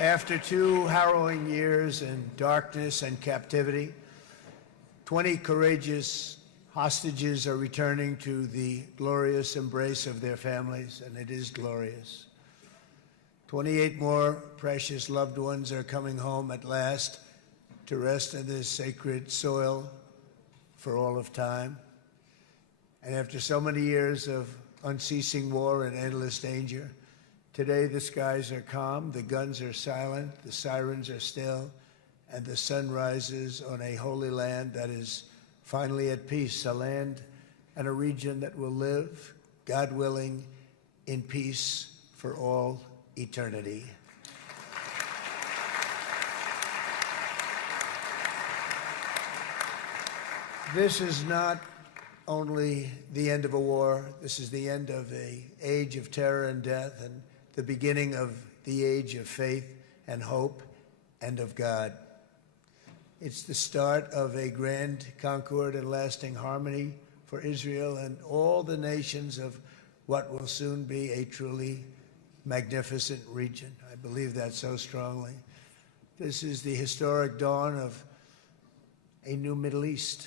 After 2 harrowing years in darkness and captivity, 20 courageous hostages are returning to the glorious embrace of their families, and it is glorious. 28 more precious loved ones are coming home at last to rest in this sacred soil for all of time. And after so many years of unceasing war and endless danger, today the skies are calm, the guns are silent, the sirens are still, and the sun rises on a holy land that is finally at peace, a land and a region that will live, God willing, in peace for all eternity. This is not only the end of a war, this is the end of an age of terror and death and the beginning of the age of faith and hope and of God. It's the start of a grand concord and lasting harmony for Israel and all the nations of what will soon be a truly magnificent region. I believe that so strongly. This is the historic dawn of a new Middle East.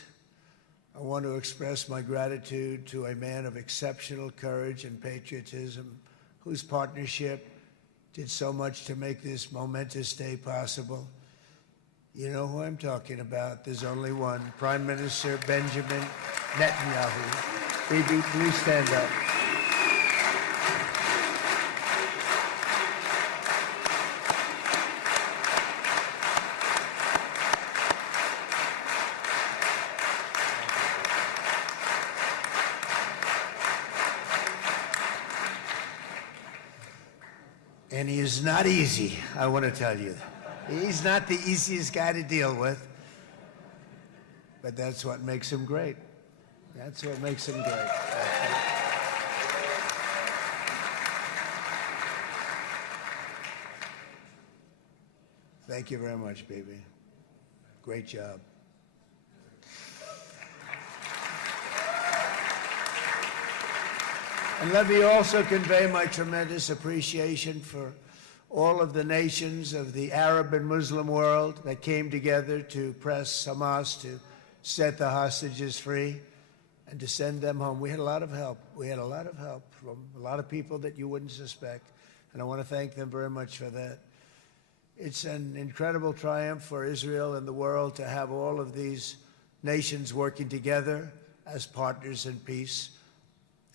I want to express my gratitude to a man of exceptional courage and patriotism, whose partnership did so much to make this momentous day possible. You know who I'm talking about. There's only one, Prime Minister Benjamin Netanyahu. Bibi, please stand up. And he is not easy, I want to tell you. He's not the easiest guy to deal with, but that's what makes him great. That's what makes him great. Thank you very much, baby. Great job. And let me also convey my tremendous appreciation for all of the nations of the Arab and Muslim world that came together to press Hamas to set the hostages free and to send them home. We had a lot of help. We had a lot of help from a lot of people that you wouldn't suspect, and I want to thank them very much for that. It's an incredible triumph for Israel and the world to have all of these nations working together as partners in peace.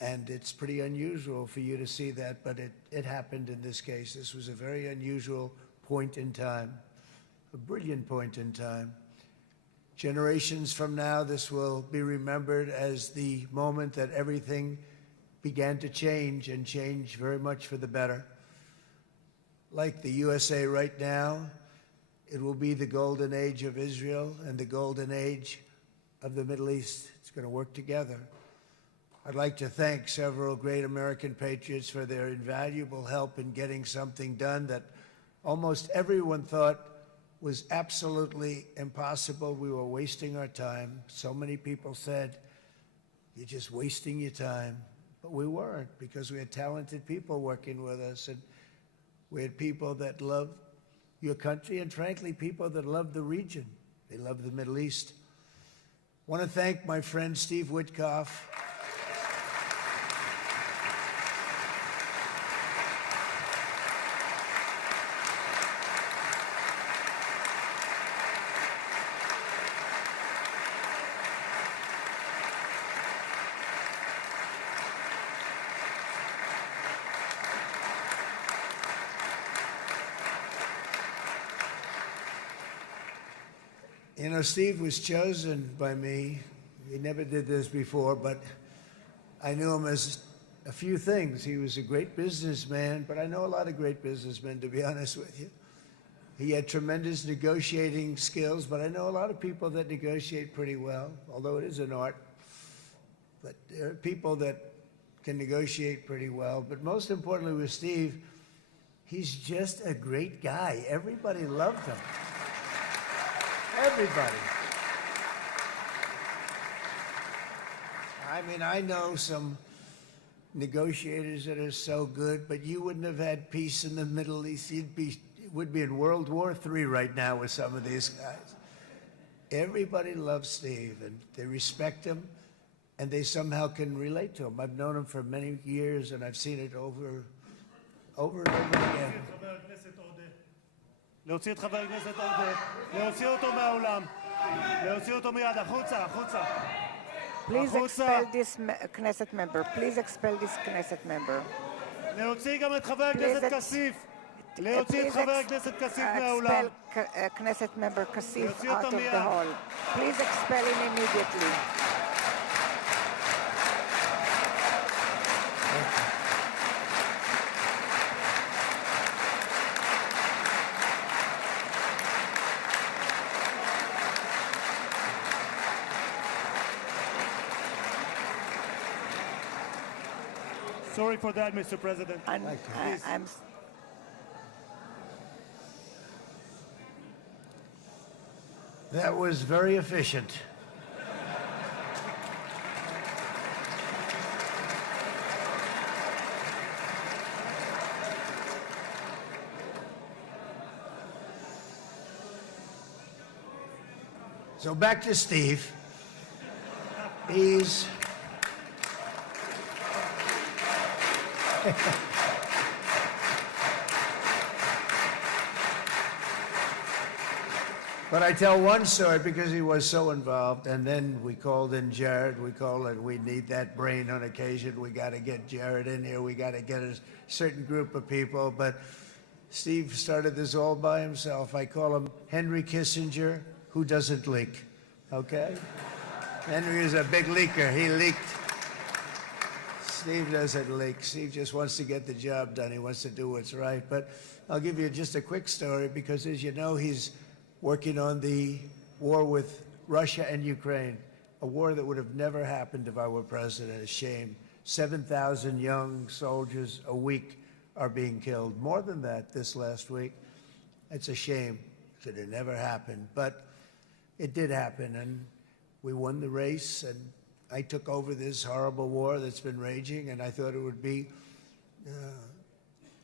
And it's pretty unusual for you to see that, but it happened in this case. This was a very unusual point in time, a brilliant point in time. Generations from now, this will be remembered as the moment that everything began to change, and change very much for the better. Like the USA right now, it will be the golden age of Israel and the golden age of the Middle East. It's going to work together. I'd like to thank several great American patriots for their invaluable help in getting something done that almost everyone thought was absolutely impossible. We were wasting our time. So many people said, "You're just wasting your time." But we weren't, because we had talented people working with us, and we had people that loved your country, and frankly, people that loved the region. They loved the Middle East. I want to thank my friend Steve Witkoff. You know, Steve was chosen by me. He never did this before, but I knew him as a few things. He was a great businessman, but I know a lot of great businessmen, to be honest with you. He had tremendous negotiating skills, but I know a lot of people that negotiate pretty well, although it is an art. But there are people that can negotiate pretty well. But most importantly with Steve, he's just a great guy. Everybody loved him. Everybody. I mean, I know some negotiators that are so good, but you wouldn't have had peace in the Middle East. would be in World War III right now with some of these guys. Everybody loves Steve, and they respect him, and they somehow can relate to him. I've known him for many years, and I've seen it over and over again. להוציא את חבר הכנסת עודה, להוציא אותו מהאולם, להוציא אותו מיד, החוצה, החוצה. Please expel this Knesset member. Please expel this Knesset member. להוציא גם את חבר הכנסת כסיף. להוציא את חבר הכנסת כסיף מהאולם. Expel Knesset member Kasif out of the hall. Please expel him immediately. Sorry for that, Mr. President. That was very efficient. So back to Steve. He's But I tell one story because he was so involved, and then we called in Jared. We need that brain on occasion. We got to get Jared in here. We got to get a certain group of people. But Steve started this all by himself. I call him Henry Kissinger, who doesn't leak, okay? Henry is a big leaker. He leaked. Steve doesn't leak. Steve just wants to get the job done. He wants to do what's right. But I'll give you just a quick story because, as you know, he's working on the war with Russia and Ukraine, a war that would have never happened if I were president. A shame. 7,000 young soldiers a week are being killed. More than that this last week. It's a shame. It should have never happened. But it did happen, and we won the race, and I took over this horrible war that's been raging, and I thought it would be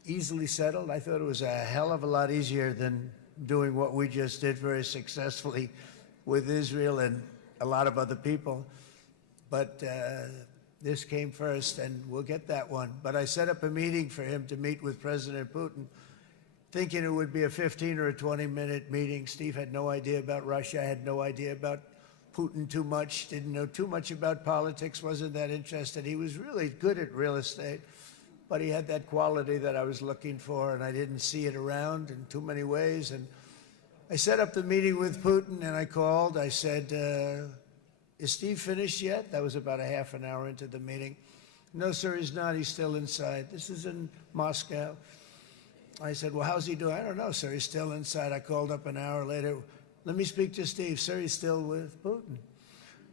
easily settled. I thought it was a hell of a lot easier than doing what we just did very successfully with Israel and a lot of other people. But this came first, and we'll get that one. But I set up a meeting for him to meet with President Putin, thinking it would be a 15 or a 20-minute meeting. Steve had no idea about Russia, had no idea about Putin too much, didn't know too much about politics, wasn't that interested. He was really good at real estate, but he had that quality that I was looking for, and I didn't see it around in too many ways. And I set up the meeting with Putin, and I called. I said, is Steve finished yet? That was about a half an hour into the meeting. No, sir, he's not. He's still inside. This is in Moscow. I said, well, how's he doing? I don't know, sir. He's still inside. I called up an hour later. Let me speak to Steve. Sir, he's still with Putin.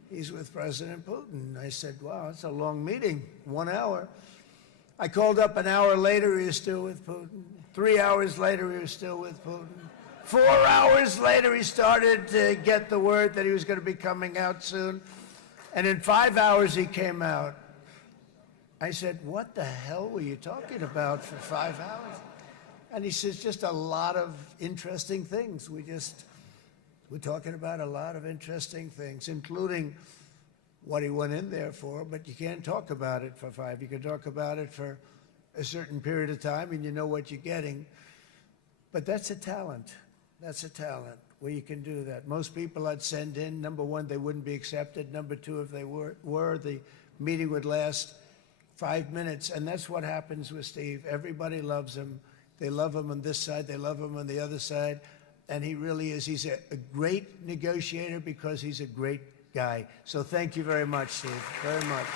He's with President Putin. I said, wow, that's a long meeting, 1 hour. I called up an hour later, he was still with Putin. 3 hours later, he was still with Putin. 4 hours later, he started to get the word that he was going to be coming out soon. And in 5 hours, he came out. I said, what the hell were you talking about for 5 hours? And he says, just a lot of interesting things. We're talking about a lot of interesting things, including what he went in there for, but you can't talk about it for 5. You can talk about it for a certain period of time, and you know what you're getting. But that's a talent. That's a talent, where you can do that. Most people I'd send in, number one, they wouldn't be accepted. Number two, if they were, the meeting would last 5 minutes, and that's what happens with Steve. Everybody loves him. They love him on this side. They love him on the other side. And he really is. He's a great negotiator because he's a great guy. So thank you very much, Steve, very much.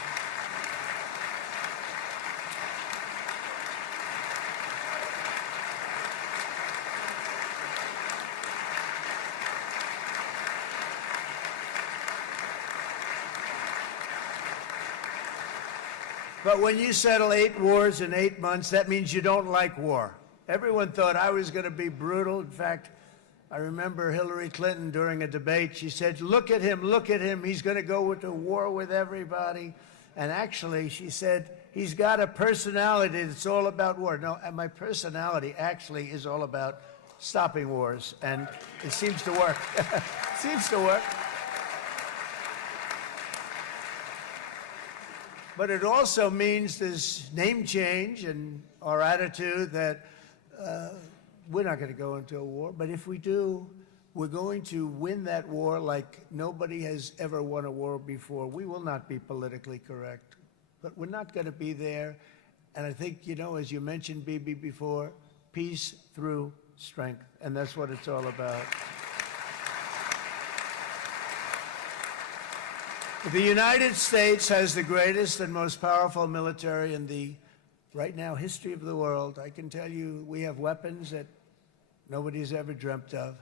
But when you settle 8 wars in 8 months, that means you don't like war. Everyone thought I was going to be brutal. In fact, I remember Hillary Clinton during a debate, she said, look at him, he's going to go to war with everybody. And actually, she said, he's got a personality that's all about war. No, and my personality actually is all about stopping wars, and it seems to work. Seems to work. But it also means this name change and our attitude that we're not going to go into a war, but if we do, we're going to win that war like nobody has ever won a war before. We will not be politically correct, but we're not going to be there. And I think, you know, as you mentioned, Bibi, before, peace through strength, and that's what it's all about. The United States has the greatest and most powerful military in the, right now, history of the world. I can tell you we have weapons that nobody's ever dreamt of.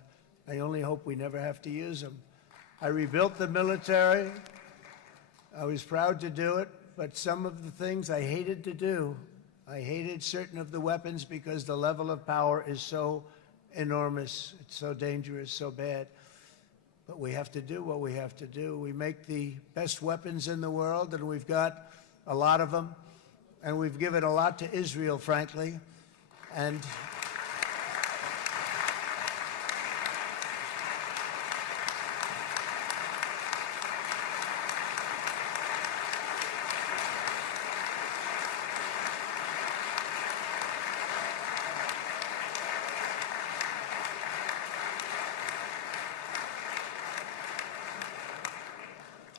I only hope we never have to use them. I rebuilt the military. I was proud to do it, but some of the things I hated to do. I hated certain of the weapons because the level of power is so enormous. It's so dangerous, so bad. But we have to do what we have to do. We make the best weapons in the world, and we've got a lot of them. And we've given a lot to Israel, frankly. And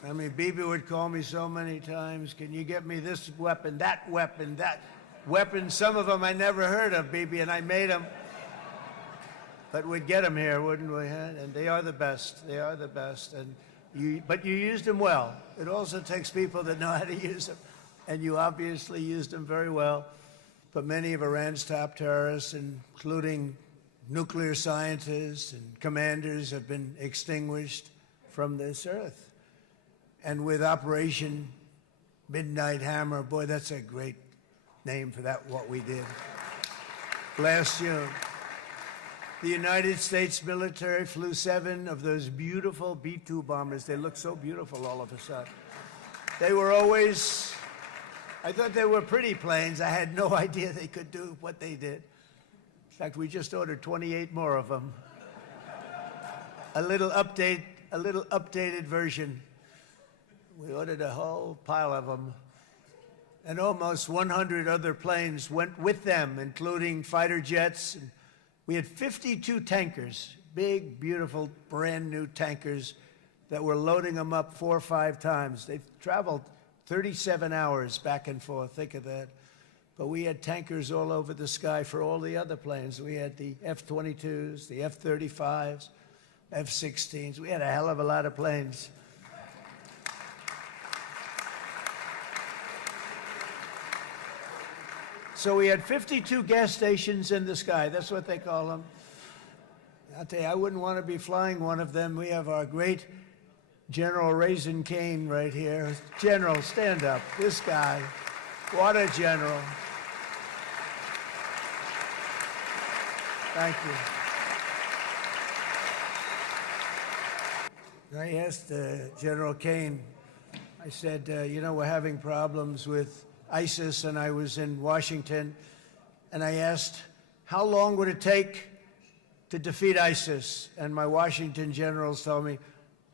I mean, Bibi would call me so many times, can you get me this weapon, that weapon, that weapon? Some of them I never heard of, Bibi, and I made them. But we'd get them here, wouldn't we? Huh? And they are the best. They are the best. But you used them well. It also takes people that know how to use them. And you obviously used them very well. But many of Iran's top terrorists, including nuclear scientists and commanders, have been extinguished from this earth. And with Operation Midnight Hammer, boy, that's a great name for that, what we did last June. The United States military flew 7 of those beautiful B-2 bombers. They look so beautiful all of a sudden. They were always, I thought they were pretty planes. I had no idea they could do what they did. In fact, we just ordered 28 more of them. A little updated version. We ordered a whole pile of them, and almost 100 other planes went with them, including fighter jets. And we had 52 tankers, big, beautiful, brand new tankers that were loading them up 4 or 5 times. They've traveled 37 hours back and forth, think of that. But we had tankers all over the sky for all the other planes. We had the F-22s, the F-35s, F-16s. We had a hell of a lot of planes. So we had 52 gas stations in the sky. That's what they call them. I'll tell you, I wouldn't want to be flying one of them. We have our great General Raisin Cain right here. General, stand up. This guy. What a general. Thank you. I asked General Cain, I said, you know, we're having problems with ISIS, and I was in Washington, and I asked, how long would it take to defeat ISIS? And my Washington generals told me,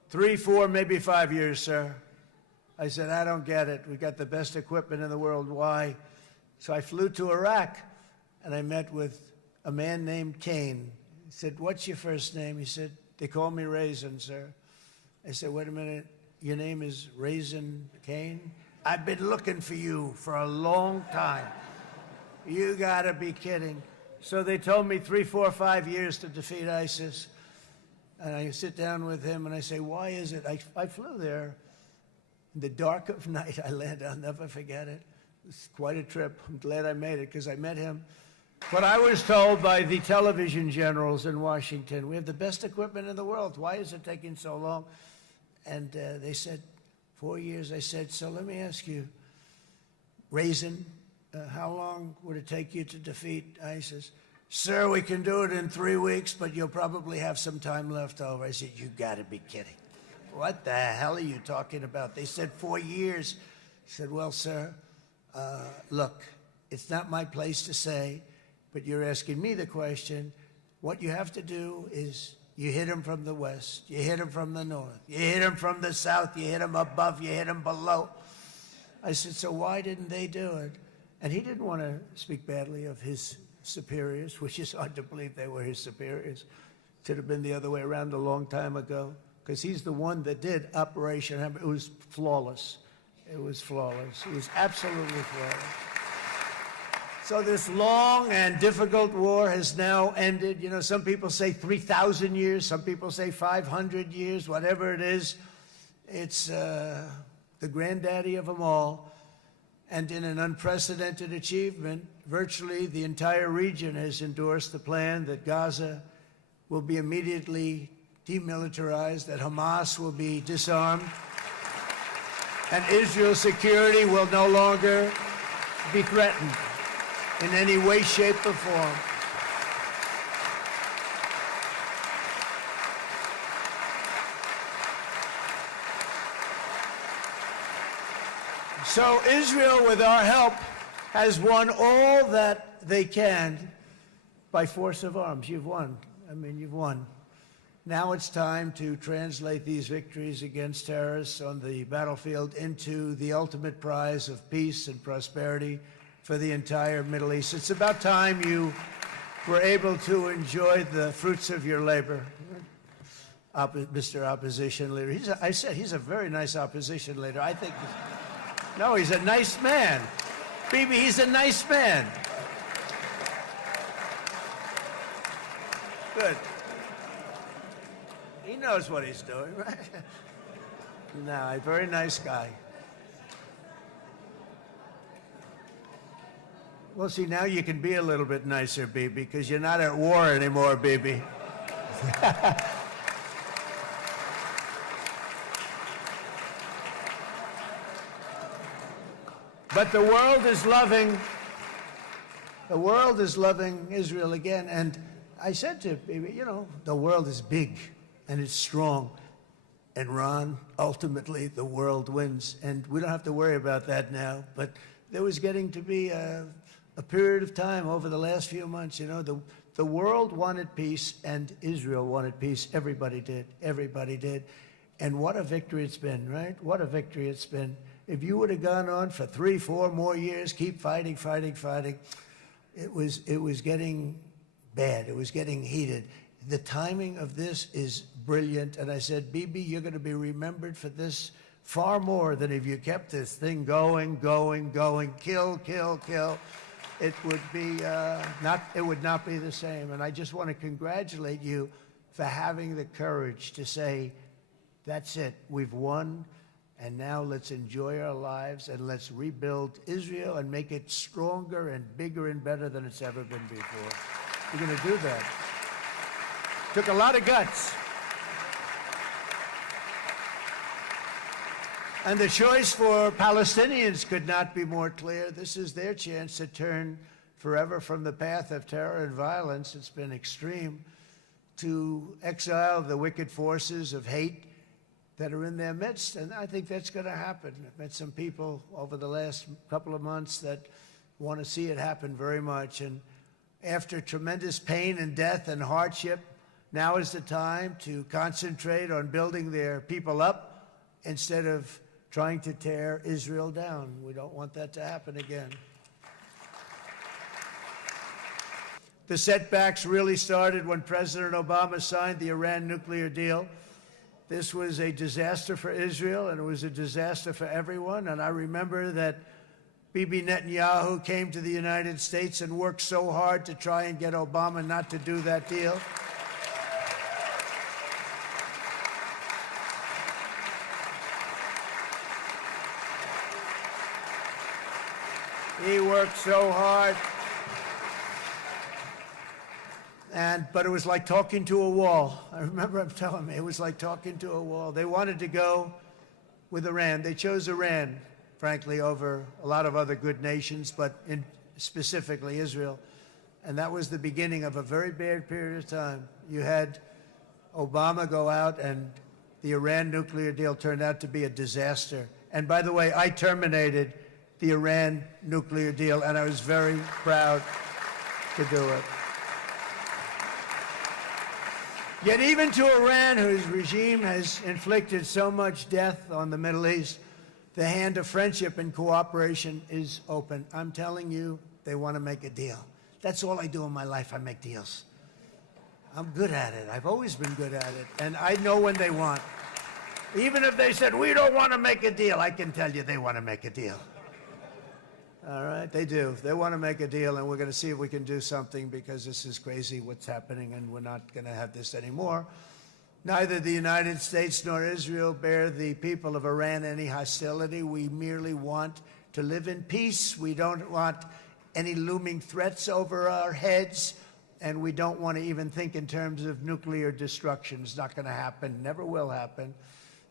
3, 4, maybe 5 years, sir. I said, I don't get it. We got the best equipment in the world. Why? So I flew to Iraq, and I met with a man named Cain. He said, what's your first name? He said, they call me Raisin, sir. I said, wait a minute, your name is Raisin Cain? I've been looking for you for a long time. You gotta be kidding. So they told me 3, 4, 5 years to defeat ISIS. And I sit down with him and I say, why is it? I flew there in the dark of night. I landed, I'll never forget it. It was quite a trip. I'm glad I made it because I met him. But I was told by the television generals in Washington, we have the best equipment in the world. Why is it taking so long? And they said, 4 years. I said, so let me ask you, Raisin, how long would it take you to defeat ISIS? Sir, we can do it in 3 weeks, but you'll probably have some time left over. I said, you gotta be kidding. What the hell are you talking about? They said 4 years. I said, well, sir, look, it's not my place to say, but you're asking me the question. What you have to do is you hit him from the west, you hit him from the north, you hit him from the south, you hit him above, you hit him below. I said, so why didn't they do it? And he didn't want to speak badly of his superiors, which is hard to believe they were his superiors. Should have been the other way around a long time ago, because he's the one that did Operation Hammer. It was flawless. It was flawless. It was absolutely flawless. So this long and difficult war has now ended. You know, some people say 3,000 years, some people say 500 years, whatever it is. It's the granddaddy of them all. And in an unprecedented achievement, virtually the entire region has endorsed the plan that Gaza will be immediately demilitarized, that Hamas will be disarmed, and Israel's security will no longer be threatened in any way, shape, or form. So Israel, with our help, has won all that they can by force of arms. You've won. I mean, you've won. Now it's time to translate these victories against terrorists on the battlefield into the ultimate prize of peace and prosperity for the entire Middle East. It's about time you were able to enjoy the fruits of your labor. Mr. Opposition Leader. I said he's a very nice opposition leader. I think, no, he's a nice man. Bibi, he's a nice man. Good. He knows what he's doing, right? No, a very nice guy. Well, see, now you can be a little bit nicer, Bibi, because you're not at war anymore, Bibi. But the world is loving Israel again. And I said to Bibi, you know, the world is big and it's strong. And Ron, ultimately, the world wins. And we don't have to worry about that now. But there was getting to be a period of time over the last few months, you know, the world wanted peace and Israel wanted peace. Everybody did. Everybody did. And what a victory it's been, right? What a victory it's been. If you would have gone on for 3, 4 more years, keep fighting, it was getting bad. It was getting heated. The timing of this is brilliant. And I said, Bibi, you're going to be remembered for this far more than if you kept this thing going, kill. It would be it would not be the same. And I just want to congratulate you for having the courage to say, that's it, we've won. And now let's enjoy our lives and let's rebuild Israel and make it stronger and bigger and better than it's ever been before. We're going to do that. Took a lot of guts. And the choice for Palestinians could not be more clear. This is their chance to turn forever from the path of terror and violence. It's been extreme, to exile the wicked forces of hate that are in their midst, and I think that's going to happen. I've met some people over the last couple of months that want to see it happen very much, and after tremendous pain and death and hardship, now is the time to concentrate on building their people up instead of trying to tear Israel down. We don't want that to happen again. The setbacks really started when President Obama signed the Iran nuclear deal. This was a disaster for Israel, and it was a disaster for everyone. And I remember that Bibi Netanyahu came to the United States and worked so hard to try and get Obama not to do that deal. He worked so hard. But it was like talking to a wall. I remember him telling me it was like talking to a wall. They wanted to go with Iran. They chose Iran, frankly, over a lot of other good nations, but specifically Israel. And that was the beginning of a very bad period of time. You had Obama go out, and the Iran nuclear deal turned out to be a disaster. And by the way, I terminated the Iran nuclear deal, and I was very proud to do it. Yet even to Iran, whose regime has inflicted so much death on the Middle East, the hand of friendship and cooperation is open. I'm telling you, they want to make a deal. That's all I do in my life. I make deals. I'm good at it. I've always been good at it. And I know when they want. Even if they said, we don't want to make a deal, I can tell you they want to make a deal. All right, they do. They want to make a deal, and we're going to see if we can do something, because this is crazy what's happening, and we're not going to have this anymore. Neither the United States nor Israel bear the people of Iran any hostility. We merely want to live in peace. We don't want any looming threats over our heads, and we don't want to even think in terms of nuclear destruction. It's not going to happen, never will happen.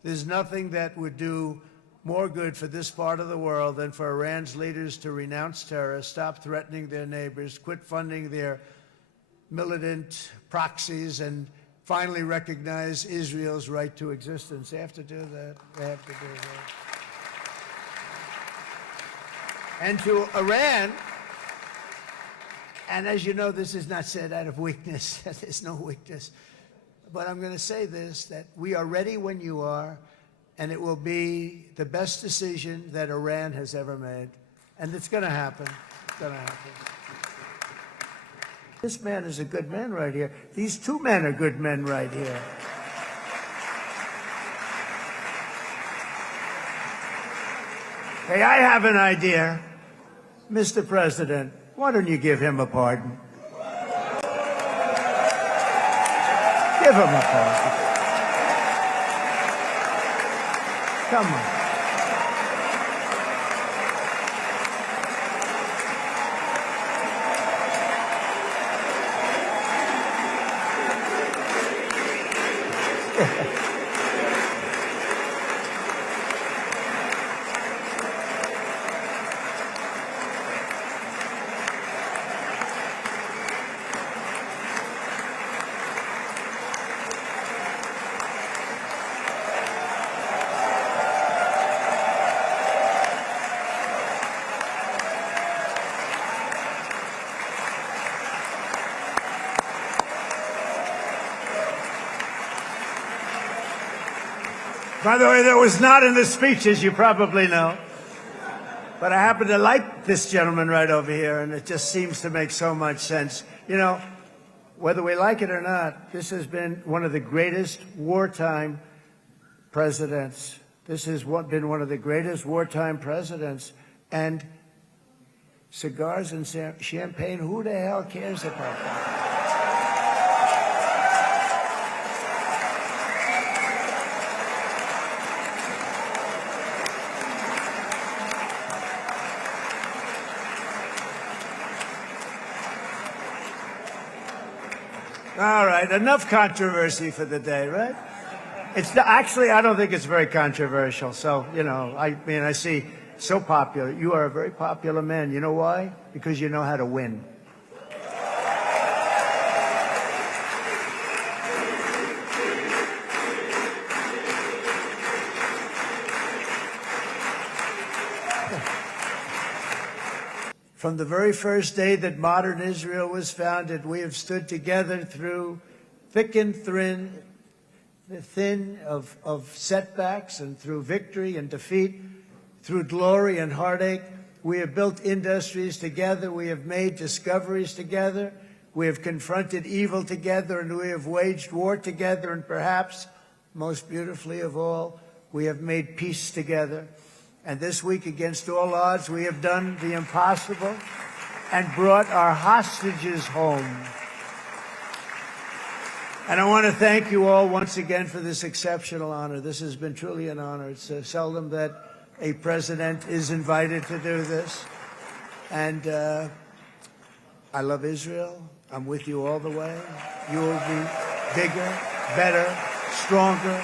There's nothing that would do more good for this part of the world than for Iran's leaders to renounce terror, stop threatening their neighbors, quit funding their militant proxies, and finally recognize Israel's right to existence. They have to do that. They have to do that. And to Iran, and as you know, this is not said out of weakness. There's no weakness. But I'm going to say this, that we are ready when you are, and it will be the best decision that Iran has ever made. And it's going to happen. It's going to happen. This man is a good man right here. These two men are good men right here. Hey, I have an idea. Mr. President, why don't you give him a pardon? Give him a pardon. Come on. By the way, that was not in the speech, as you probably know. But I happen to like this gentleman right over here, and it just seems to make so much sense. You know, whether we like it or not, this has been one of the greatest wartime presidents. This has been one of the greatest wartime presidents. And cigars and champagne, who the hell cares about that? All right, enough controversy for the day, right? Actually, I don't think it's very controversial. So, you know, I mean, I see so popular. You are a very popular man. You know why? Because you know how to win. From the very first day that modern Israel was founded, we have stood together through thick and thin, of setbacks, and through victory and defeat, through glory and heartache. We have built industries together. We have made discoveries together. We have confronted evil together, and we have waged war together. And perhaps most beautifully of all, we have made peace together. And this week, against all odds, we have done the impossible and brought our hostages home. And I want to thank you all once again for this exceptional honor. This has been truly an honor. It's seldom that a president is invited to do this. And I love Israel. I'm with you all the way. You will be bigger, better, stronger,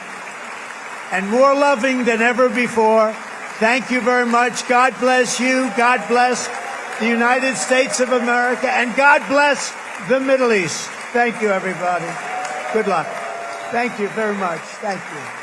and more loving than ever before. Thank you very much. God bless you. God bless the United States of America. And God bless the Middle East. Thank you, everybody. Good luck. Thank you very much. Thank you.